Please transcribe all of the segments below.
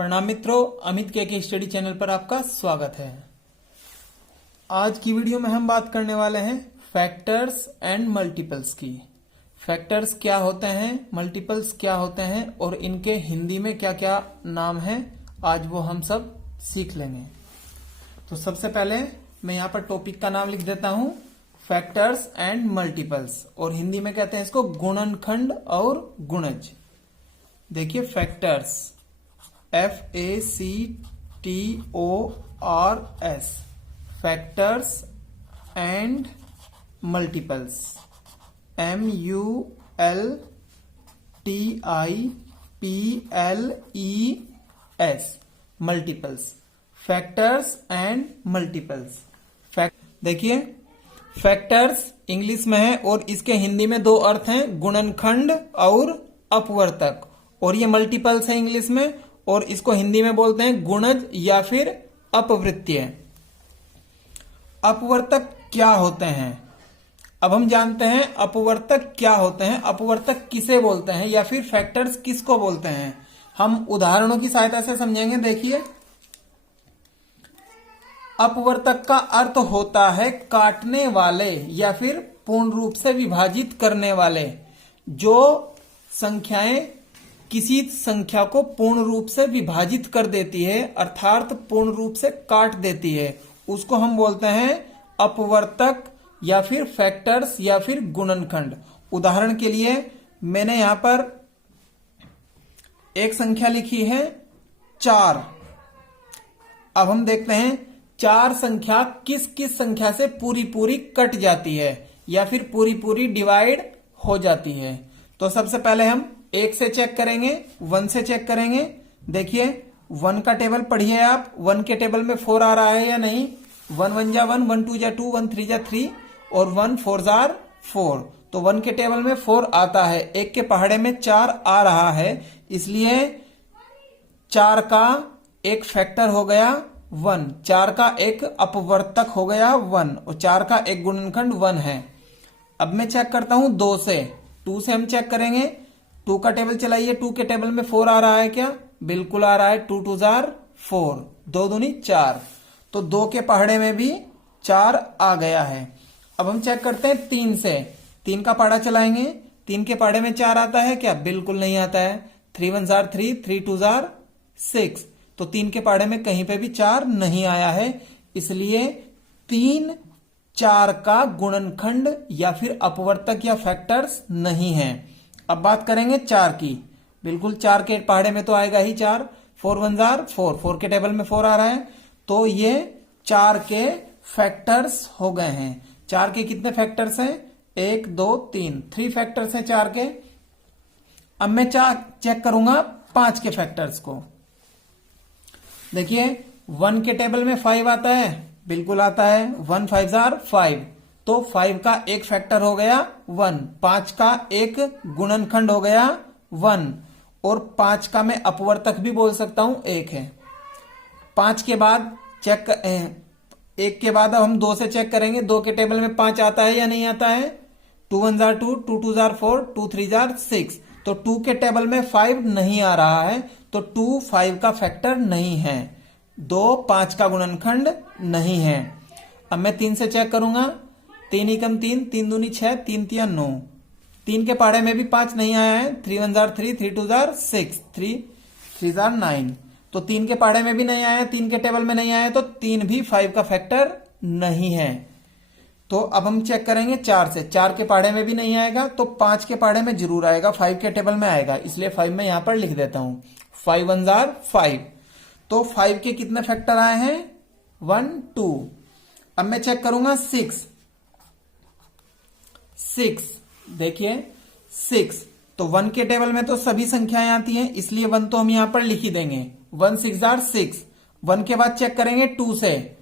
प्रणाम मित्रों, अमित के स्टडी चैनल पर आपका स्वागत है। आज की वीडियो में हम बात करने वाले हैं फैक्टर्स एंड मल्टीपल्स की। फैक्टर्स क्या होते हैं, मल्टीपल्स क्या होते हैं और इनके हिंदी में क्या क्या नाम हैं, आज वो हम सब सीख लेंगे। तो सबसे पहले मैं यहाँ पर टॉपिक का नाम लिख देता हूं, फैक्टर्स एंड मल्टीपल्स, और हिंदी में कहते हैं इसको गुणनखंड और गुणज। देखिए factors FACTORS, factors and multiples MULTIPLES, multiples, factors and multiples. देखिए फैक्टर्स इंग्लिश में है और इसके हिंदी में दो अर्थ हैं, गुणनखंड और अपवर्तक, और ये मल्टीपल्स है इंग्लिश में और इसको हिंदी में बोलते हैं गुणज या फिर अपवृत्तीय। अपवर्तक क्या होते हैं, अब हम जानते हैं अपवर्तक क्या होते हैं, अपवर्तक किसे बोलते हैं या फिर फैक्टर्स किसको बोलते हैं। हम उदाहरणों की सहायता से समझेंगे। देखिए अपवर्तक का अर्थ होता है काटने वाले या फिर पूर्ण रूप से विभाजित करने वाले। जो संख्याएं किसी संख्या को पूर्ण रूप से विभाजित कर देती है अर्थात पूर्ण रूप से काट देती है, उसको हम बोलते हैं अपवर्तक या फिर फैक्टर्स या फिर गुणनखंड। उदाहरण के लिए मैंने यहां पर एक संख्या लिखी है 4। अब हम देखते हैं 4 संख्या किस किस संख्या से पूरी पूरी कट जाती है या फिर पूरी पूरी डिवाइड हो जाती है। तो सबसे पहले हम 1 से चेक करेंगे, 1 से चेक करेंगे। देखिए 1 का टेबल पढ़िए आप, 1 के टेबल में 4 आ रहा है या नहीं। 1 1 जा 1, 1 2 जा 2, 1 3 जा 3 और 1 4 जा 4। तो 1 के टेबल में 4 आता है, 1 के पहाड़े में 4 आ रहा है, इसलिए 4 का एक फैक्टर हो गया 1, 4 का एक अपवर्तक हो गया 1 और 4 का एक गुणनखंड 1 है। अब मैं चेक करता हूं 2 से, 2 से हम चेक करेंगे। 2 का टेबल चलाइए, 2 के टेबल में 4 आ रहा है क्या, बिल्कुल आ रहा है। 2 2 जार 4, 2 दूनी 4, तो 2 के पहाड़े में भी 4 आ गया है। अब हम चेक करते हैं 3 से, 3 का पहाड़ा चलाएंगे, 3 के पहाड़े में 4 आता है क्या, बिल्कुल नहीं आता है। 3 1 जार 3, 3 2 जार 6, तो 3 के पहाड़े में कहीं पे भी 4 नहीं आया है, इसलिए 3 4 का गुणनखंड या फिर अपवर्तक या फैक्टर्स नहीं है। अब बात करेंगे 4 की, बिल्कुल 4 के पहाड़े में तो आएगा ही 4, 4 1 जार 4, 4 के टेबल में 4 आ रहा है, तो ये 4 के फैक्टर्स हो गए हैं। 4 के कितने फैक्टर्स हैं, 1 2 3, 3 फैक्टर्स हैं 4 के। अब मैं चेक करूंगा 5 के फैक्टर्स को। देखिए 1 के टेबल में 5 आता है, बिल्कुल आता है, 1 5 जार 5, तो 5 का एक फैक्टर हो गया 1, 5 का एक गुणनखंड हो गया 1 और 5 का मैं अपवर्तक भी बोल सकता हूं 1 है। 5 के बाद चेक 1 के बाद अब हम 2 से चेक करेंगे। 2 के टेबल में 5 आता है या नहीं आता है। 2 1 जार 2, 2 2 जार 4, 2 3 जार 6, तो 2 के टेबल में 5 नहीं आ रहा है, तो 2 5 का फैक्टर नहीं है, 2 5 का गुणनखंड नहीं है। अब मैं 3 से चेक करूंगा, 3 एकम 3, 3 दूनी 6, 3 3 9, 3 के पहाड़े में भी 5 नहीं आया है। 3 1 जार 3, 3 2 जार 6, 3 3 जार 9, तो 3 के पहाड़े में भी नहीं आया, 3 के टेबल में नहीं आया, तो 3 भी 5 का फैक्टर नहीं है। तो अब हम चेक करेंगे 4 से, 4 के पहाड़े में भी नहीं आएगा, तो 5 के पहाड़े में जरूर आएगा, 5 के टेबल में आएगा, इसलिए 5 में यहां पर लिख देता हूं। 5 1 जार 5, तो 5 के कितने फैक्टर आए हैं, 1 2। अब मैं चेक करूंगा 6, देखिए 6, तो 1 के टेबल में तो सभी संख्याएं आती हैं, इसलिए 1 तो हम यहां पर लिख ही देंगे। 1 6 जार 6, 1 के बाद चेक करेंगे 2 से,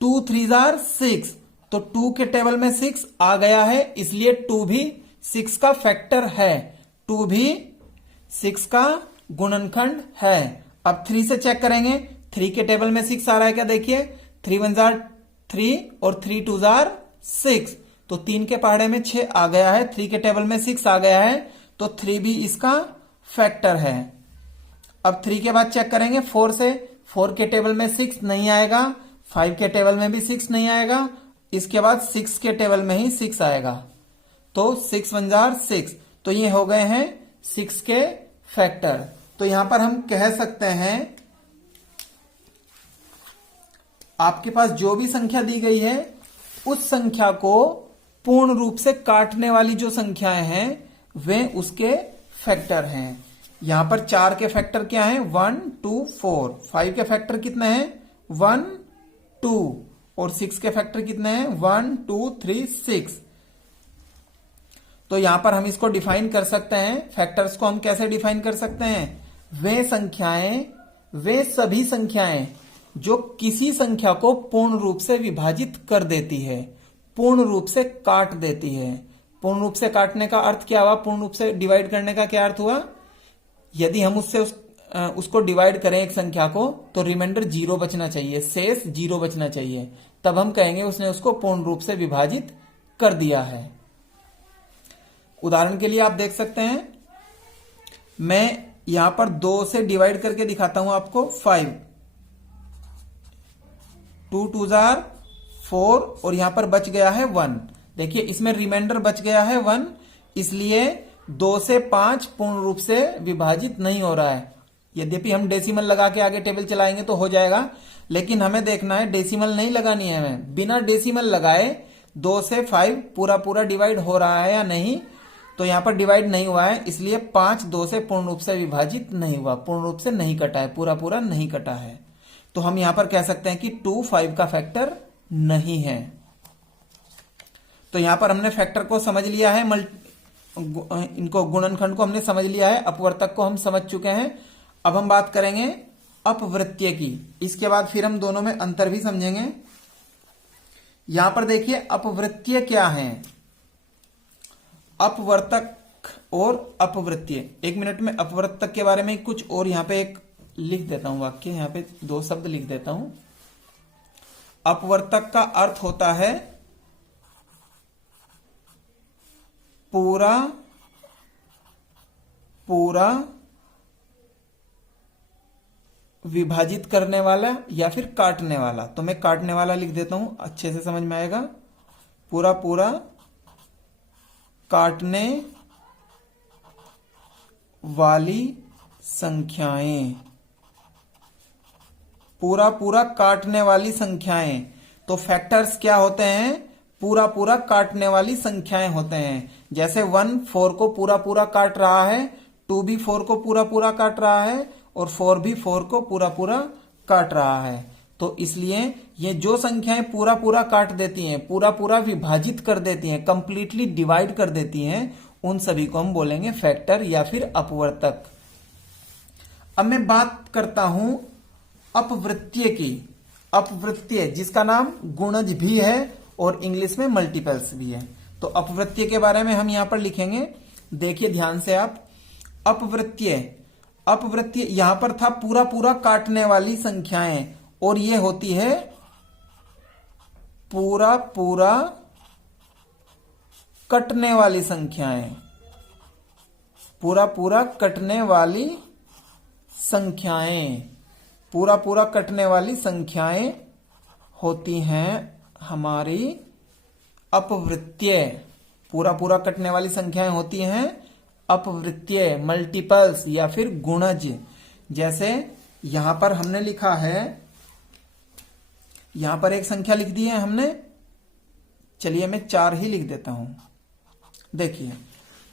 2 3 जार 6, तो 2 के टेबल में 6 आ गया है, इसलिए 2 भी 6 का फैक्टर है, 2 भी 6 का गुणनखंड है। अब 3 से चेक करेंगे, 3 के टेबल में 6 आ रहा है क्या, देखिए 3 1 जार 3 और 3 2 जार 6, तो 3 के पहाड़े में 6 आ गया है, 3 के टेबल में 6 आ गया है, तो 3 भी इसका फैक्टर है। अब 3 के बाद चेक करेंगे 4 से। 4 के टेबल में 6 नहीं आएगा, 5 के टेबल में भी 6 नहीं आएगा, इसके बाद 6 के टेबल में ही 6 आएगा। तो 6 1 जार 6, तो ये हो गए हैं 6 के फैक्टर। तो यहां पर हम कह सकते हैं आपके पास जो भी संख्या दी गई है उस संख्या को पूर्ण रूप से काटने वाली जो संख्याएं हैं वे उसके फैक्टर हैं। यहां पर 4 के फैक्टर क्या हैं? 1 2 4। 5 के फैक्टर कितने हैं? 1 2। और 6 के फैक्टर कितने हैं? 1 2 3 6। तो यहां पर हम इसको डिफाइन कर सकते हैं। फैक्टर्स को हम कैसे डिफाइन कर सकते हैं? वे सभी संख्याएं जो किसी संख्या को पूर्ण रूप से विभाजित कर देती है, पूर्ण रूप से काट देती है। पूर्ण रूप से काटने का अर्थ क्या हुआ? पूर्ण रूप से डिवाइड करने का क्या अर्थ हुआ? यदि हम उसको डिवाइड करें एक संख्या को तो रिमाइंडर 0 बचना चाहिए, शेष 0 बचना चाहिए, तब हम कहेंगे उसने उसको पूर्ण रूप से विभाजित कर दिया है। उदाहरण के लिए आप देख सकते हैं, मैं यहां पर 2 से डिवाइड करके दिखाता हूं आपको। 5 2 2 जार 4 और यहां पर बच गया है 1। देखिए इसमें रिमाइंडर बच गया है 1, इसलिए 2 से 5 पूर्ण रूप से विभाजित नहीं हो रहा है। यद्यपि हम डेसिमल लगा के आगे टेबल चलाएंगे तो हो जाएगा, लेकिन हमें देखना है डेसिमल नहीं लगानी है हमें। बिना डेसिमल लगाए 2 से 5 पूरा पूरा डिवाइड हो रहा है या नहीं? तो यहां पर डिवाइड नहीं हुआ है, इसलिए 5 2 से पूर्ण रूप से विभाजित नहीं हुआ, पूर्ण रूप से नहीं कटा है, पूरा पूरा नहीं कटा है। तो हम यहां पर कह सकते हैं कि 2 5 का फैक्टर नहीं है। तो यहां पर हमने फैक्टर को समझ लिया है, इनको गुणनखंड को हमने समझ लिया है, अपवर्तक को हम समझ चुके हैं। अब हम बात करेंगे अपवृत्तीय की। इसके बाद फिर हम दोनों में अंतर भी समझेंगे। यहां पर देखिए अपवृत्तीय क्या है, अपवर्तक और अपवृत्तीय। 1 मिनट में अपवर्तक के बारे में कुछ और यहां पे एक लिख देता हूं वाक्य, यहां पे 2 शब्द लिख देता हूं। अपवर्तक का अर्थ होता है पूरा पूरा विभाजित करने वाला या फिर काटने वाला। तो मैं काटने वाला लिख देता हूं, अच्छे से समझ में आएगा। पूरा पूरा काटने वाली संख्याएं, पूरा पूरा काटने वाली संख्याएं। तो फैक्टर्स क्या होते हैं? पूरा पूरा काटने वाली संख्याएं होते हैं। जैसे 1 4 को पूरा पूरा काट रहा है, 2 भी 4 को पूरा पूरा काट रहा है और 4 भी 4 को पूरा पूरा काट रहा है। तो इसलिए ये जो संख्याएं पूरा पूरा काट देती हैं, पूरा पूरा विभाजित कर देती हैं, कंप्लीटली डिवाइड कर देती हैं, उन सभी को हम बोलेंगे फैक्टर या फिर अपवर्तक। अब मैं बात करता हूं अपवृत्तीय की। अपवृत्तीय जिसका नाम गुणज भी है और इंग्लिश में मल्टीपल्स भी है। तो अपवृत्तीय के बारे में हम यहां पर लिखेंगे, देखिए ध्यान से आप। अपवृत्तीय यहां पर था पूरा पूरा काटने वाली संख्याएं, और ये होती है पूरा पूरा कटने वाली संख्याएं। पूरा पूरा कटने वाली संख्याएं, पूरा पूरा कटने वाली संख्याएं होती हैं हमारी अपवृत्तीय। पूरा पूरा कटने वाली संख्याएं होती हैं अपवृत्तीय, मल्टीपल्स या फिर गुणज। जैसे यहां पर हमने लिखा है, यहां पर एक संख्या लिख दी है हमने, चलिए मैं 4 ही लिख देता हूं। देखिए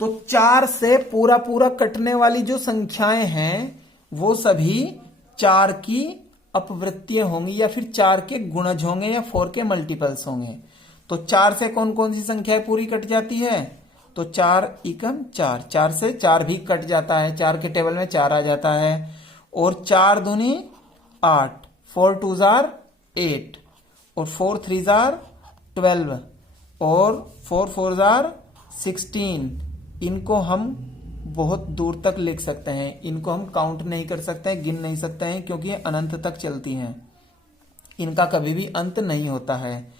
तो 4 से पूरा पूरा कटने वाली जो संख्याएं हैं वो सभी 4 की अपवृत्तीय होंगी या फिर 4 के गुणज होंगे या 4 के मल्टीपल्स होंगे। तो 4 से कौन कौन सी संख्या पूरी कट जाती है? तो 4 एकम 4, 4 से 4 भी कट जाता है, 4 के टेबल में 4 आ जाता है। और 4 दूनी 8, 4 2 जार 8 और 4 3 जार 12 और 4 4 जार 16। इनको हम बहुत दूर तक लिख सकते हैं, इनको हम काउंट नहीं कर सकते हैं, गिन नहीं सकते हैं, क्योंकि ये अनंत तक चलती हैं, इनका कभी भी अंत नहीं होता है।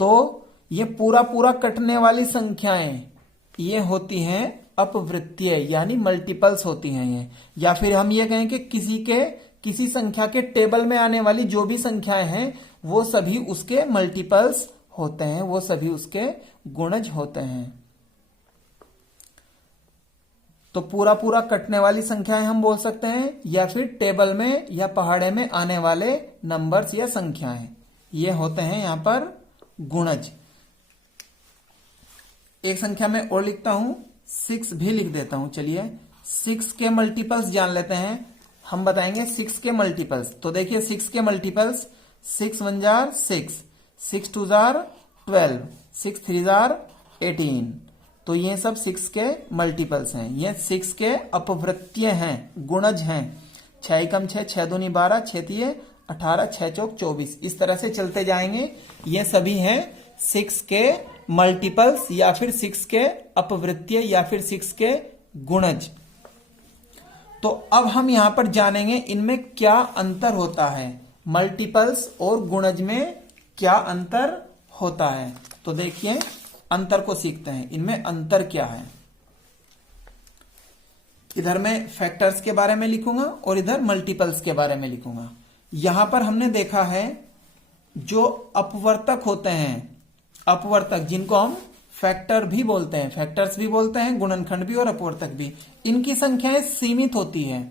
तो ये पूरा पूरा कटने वाली संख्याएं ये होती हैं अपवृत्तीय यानी मल्टीपल्स होती हैं ये। या फिर हम ये कहें कि किसी संख्या के टेबल में आने वाली जो भी संख्याएं हैं वो सभी उसके मल्टीपल्स होते हैं, वो सभी उसके गुणज होते हैं। तो पूरा पूरा कटने वाली संख्याएं हम बोल सकते हैं, या फिर टेबल में या पहाड़े में आने वाले नंबर्स या संख्याएं, ये होते हैं यहां पर गुणज। एक संख्या में और लिखता हूं, 6 भी लिख देता हूं। चलिए 6 के मल्टीपल्स जान लेते हैं। हम बताएंगे 6 के मल्टीपल्स। तो देखिए 6 के मल्टीपल्स, 6 1 जार 6, 6 2 जार 12, 6 3 जार 18। तो ये सब 6 के मल्टीपल्स हैं। ये 6 के अपवृत्तीय हैं, गुणज हैं। 6 एकम 6, 6 दूनी 12, 6 तिये 18, 6 चौक 24। इस तरह से चलते जाएंगे। ये सभी हैं 6 के मल्टीपल्स या फिर 6 के अपवृत्तीय या फिर 6 के गुणज। तो अब हम यहां पर जानेंगे इनमें क्या अंतर होता है, मल्टीपल्स और गुणज में क्या अंतर होता है। तो देखिए अंतर को सीखते हैं, इनमें अंतर क्या है। इधर मैं फैक्टर्स के बारे में लिखूंगा और इधर मल्टीपल्स के बारे में लिखूंगा। यहां पर हमने देखा है जो अपवर्तक होते हैं, अपवर्तक जिनको हम फैक्टर भी बोलते हैं, फैक्टर्स भी बोलते हैं, गुणनखंड भी और अपवर्तक भी, इनकी संख्याएं सीमित होती है।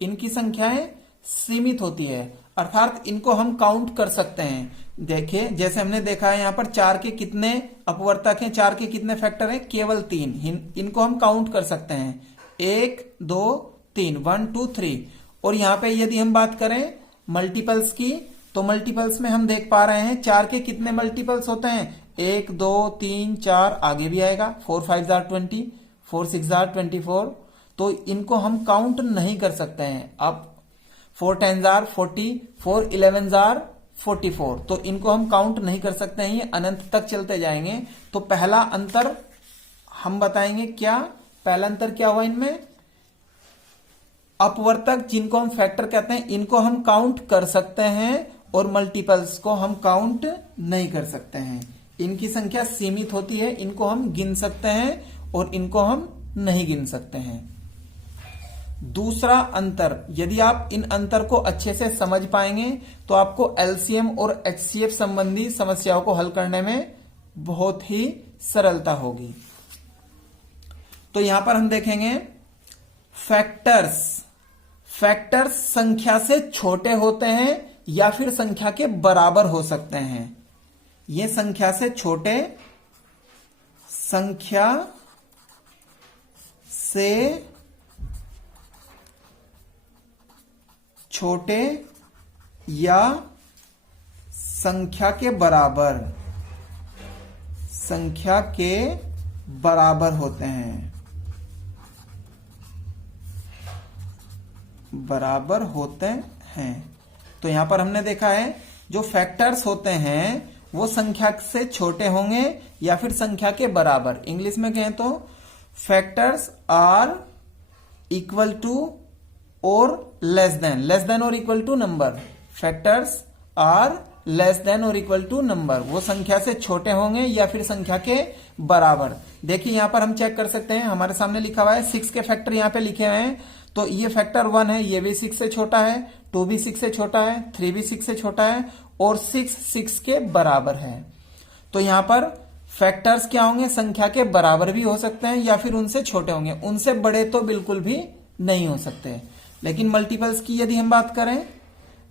इनकी संख्याएं सीमित होती है, अर्थात इनको हम काउंट कर सकते हैं। देखिए जैसे हमने देखा है यहां पर 4 के कितने अपवर्तक हैं, 4 के कितने फैक्टर हैं, केवल 3। इनको हम काउंट कर सकते हैं, 1 2 3, 1 2 3। और यहां पे यदि हम बात करें मल्टीपल्स की, तो मल्टीपल्स में हम देख पा रहे हैं 4 के कितने मल्टीपल्स होते हैं, 1 2 3 4, आगे भी आएगा 4 5 जार 20, 4 6 जार 24। तो इनको हम काउंट नहीं कर सकते हैं। अब 4 10 जार 40, 4 11 जार 44। तो इनको हम काउंट नहीं कर सकते हैं, ये अनंत तक चलते जाएंगे। तो पहला अंतर हम बताएंगे क्या, पहला अंतर क्या हुआ इनमें, अपवर्तक जिनको हम फैक्टर कहते हैं इनको हम काउंट कर सकते हैं और मल्टीपल्स को हम काउंट नहीं कर सकते हैं। इनकी संख्या सीमित होती है, इनको हम गिन सकते हैं और इनको हम नहीं गिन सकते हैं। दूसरा अंतर, यदि आप इन अंतर को अच्छे से समझ पाएंगे तो आपको एलसीएम और एचसीएफ संबंधी समस्याओं को हल करने में बहुत ही सरलता होगी। तो यहां पर हम देखेंगे फैक्टर्स संख्या से छोटे होते हैं या फिर संख्या के बराबर हो सकते हैं। ये संख्या से छोटे, संख्या से छोटे या संख्या के बराबर, संख्या के बराबर होते हैं, बराबर होते हैं। तो यहां पर हमने देखा है जो फैक्टर्स होते हैं वो संख्या से छोटे होंगे या फिर संख्या के बराबर। इंग्लिश में कहें तो फैक्टर्स आर इक्वल टू और लेस देन और equal to number. Factors are less than और इक्वल टू नंबर, वो संख्या से छोटे होंगे या फिर संख्या के बराबर। देखिए यहां पर हम चेक कर सकते हैं, हमारे सामने लिखा हुआ है 6 के फैक्टर यहां पे लिखे हुए हैं। तो ये फैक्टर 1 है, ये भी 6 से छोटा है, 2 भी 6 से छोटा है, 3 भी 6 से छोटा है और 6 के बराबर है। तो यहां पर फैक्टर्स क्या होंगे, संख्या के बराबर भी हो सकते हैं या फिर उनसे छोटे होंगे, उनसे बड़े तो बिल्कुल भी नहीं हो सकते। लेकिन मल्टीपल्स की यदि हम बात करें,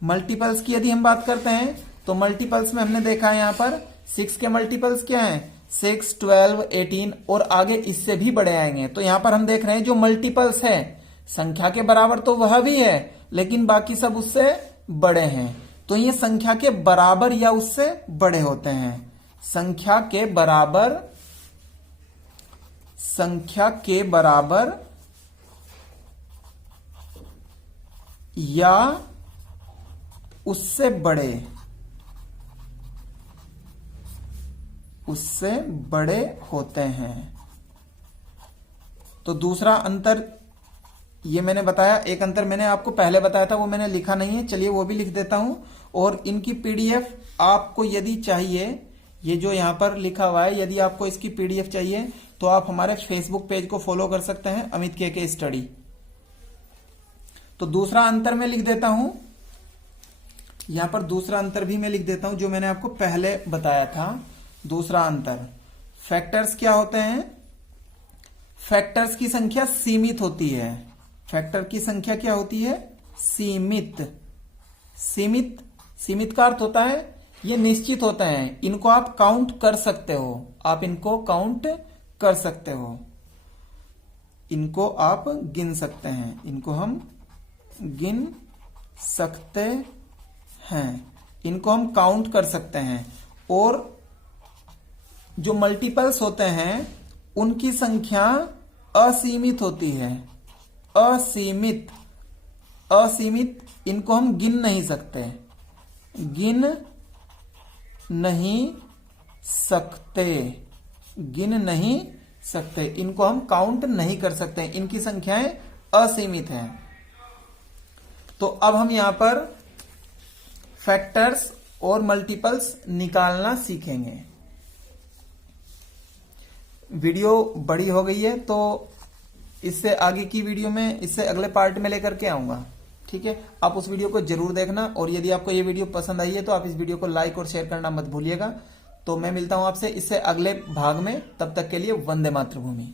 मल्टीपल्स की यदि हम बात करते हैं तो मल्टीपल्स में हमने देखा है यहां पर 6 के मल्टीपल्स क्या हैं, 6 12 18 और आगे इससे भी बड़े आएंगे। तो यहां पर हम देख रहे हैं जो मल्टीपल्स है संख्या के बराबर तो वह भी है लेकिन बाकी सब उससे बड़े हैं। तो ये संख्या के बराबर या उससे बड़े होते हैं। संख्या के बराबर, संख्या के बराबर या उससे बड़े, उससे बड़े होते हैं। तो दूसरा अंतर ये मैंने बताया, एक अंतर मैंने आपको पहले बताया था वो मैंने लिखा नहीं है, चलिए वो भी लिख देता हूं। और इनकी पीडीएफ आपको यदि चाहिए ये जो यहाँ पर लिखा हुआ है, यदि आपको इसकी पीडीएफ चाहिए तो आप हमारे फेसबुक पेज को फॉलो कर सकते हैं, अमित के स्टडी। तो दूसरा अंतर मैं लिख देता हूं, यहां पर दूसरा अंतर भी मैं लिख देता हूं जो मैंने आपको पहले बताया था। दूसरा अंतर, फैक्टर्स क्या होते हैं? फैक्टर्स की संख्या सीमित होती है। फैक्टर की संख्या क्या होती है? सीमित। सीमित, सीमित का अर्थ होता है ये निश्चित होते हैं, इनको आप काउंट कर सकते हो, आप इनको काउंट कर सकते हो, इनको आप गिन सकते हैं, इनको हम गिन सकते हैं, इनको हम काउंट कर सकते हैं। और जो मल्टीपल्स होते हैं उनकी संख्या असीमित होती है। असीमित, असीमित, इनको हम गिन नहीं सकते, गिन नहीं सकते, गिन नहीं सकते, इनको हम काउंट नहीं कर सकते, इनकी संख्याएं असीमित हैं। तो अब हम यहां पर फैक्टर्स और मल्टीपल्स निकालना सीखेंगे। वीडियो बड़ी हो गई है तो इससे आगे की वीडियो में, इससे अगले पार्ट में लेकर के आऊंगा, ठीक है। आप उस वीडियो को जरूर देखना, और यदि आपको ये वीडियो पसंद आई है तो आप इस वीडियो को लाइक और शेयर करना मत भूलिएगा। तो मैं मिलता हूं आपसे इससे अगले भाग में, तब तक के लिए वंदे मातृभूमि।